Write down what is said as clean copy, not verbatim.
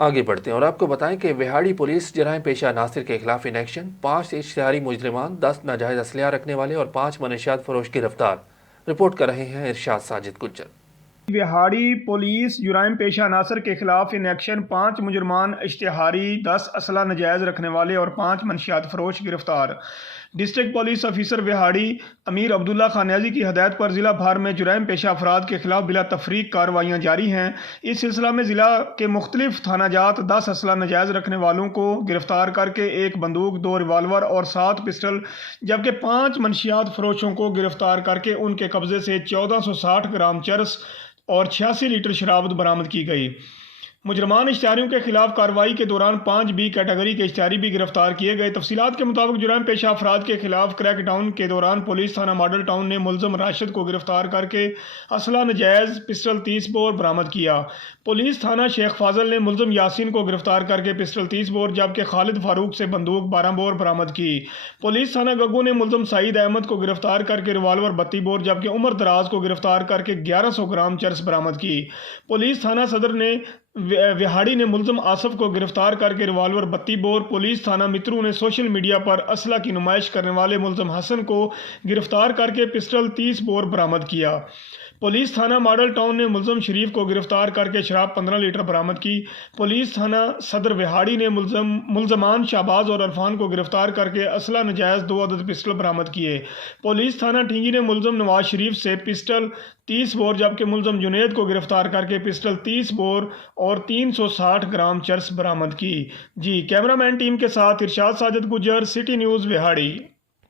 آگے بڑھتے ہیں اور آپ کو بتائیں کہ وہاڑی پولیس جرائم پیشہ عناصر کے خلاف ان ایکشن، 5 اشتہاری مجرمان، 10 ناجائز اسلحہ رکھنے والے اور 5 منشیات فروش گرفتار۔ رپورٹ کر رہے ہیں ارشاد ساجد گجر۔ وہاڑی پولیس جرائم پیشہ عناصر کے خلاف ان ایکشن، 5 مجرمان، اشتہاری، 10 اسلحہ ناجائز رکھنے والے اور 5 منشیات فروش گرفتار۔ ڈسٹرکٹ پولیس آفیسر وہاڑی امیر عبداللہ خان نیازی کی ہدایت پر ضلع بھر میں جرائم پیشہ افراد کے خلاف بلا تفریق کارروائیاں جاری ہیں۔ اس سلسلہ میں ضلع کے مختلف تھانہ جات 10 اسلحہ ناجائز رکھنے والوں کو گرفتار کر کے 1 بندوق، 2 ریوالور اور 7 پسٹل جبکہ 5 منشیات فروشوں کو گرفتار کر کے ان کے قبضے سے 1460 گرام چرس اور 86 لیٹر شراب برآمد کی گئی۔ مجرمان اشتہاریوں کے خلاف کارروائی کے دوران 5 بی کیٹیگری کے اشتہاری بھی گرفتار کیے گئے۔ تفصیلات کے مطابق جرائم پیشہ افراد کے خلاف کریک ڈاؤن کے دوران پولیس تھانہ ماڈل ٹاؤن نے ملزم راشد کو گرفتار کر کے اسلحہ ناجائز پسٹل 30 بور برآمد کیا۔ پولیس تھانہ شیخ فاضل نے ملزم یاسین کو گرفتار کر کے پسٹل 30 بور جبکہ خالد فاروق سے بندوق 12 بور برآمد کی۔ پولیس تھانہ گگو نے ملزم سعید احمد کو گرفتار کر کے ریوالور 32 بور جبکہ عمر دراز کو گرفتار کر کے 1100 گرام چرس برآمد کی۔ پولیس تھانہ صدر نے وہاڑی نے ملزم آصف کو گرفتار کر کے ریوالور 32 بور۔ پولیس تھانہ مترو نے سوشل میڈیا پر اسلحہ کی نمائش کرنے والے ملزم حسن کو گرفتار کر کے پسٹل 30 بور برآمد کیا۔ پولیس تھانہ ماڈل ٹاؤن نے ملزم شریف کو گرفتار کر کے شراب 15 لیٹر برآمد کی۔ پولیس تھانہ صدر وہاڑی نے ملزمان شہباز اور عرفان کو گرفتار کر کے اسلحہ ناجائز 2 عدد پسٹل برآمد کیے۔ پولیس تھانہ ٹھینگی نے ملزم نواز شریف سے پسٹل 30 بور جبکہ ملزم جنید کو گرفتار کر کے پسٹل 30 بور اور 360 گرام چرس برآمد کی۔ کیمرہ مین ٹیم کے ساتھ ارشاد ساجد گجر، سٹی نیوز وہاڑی۔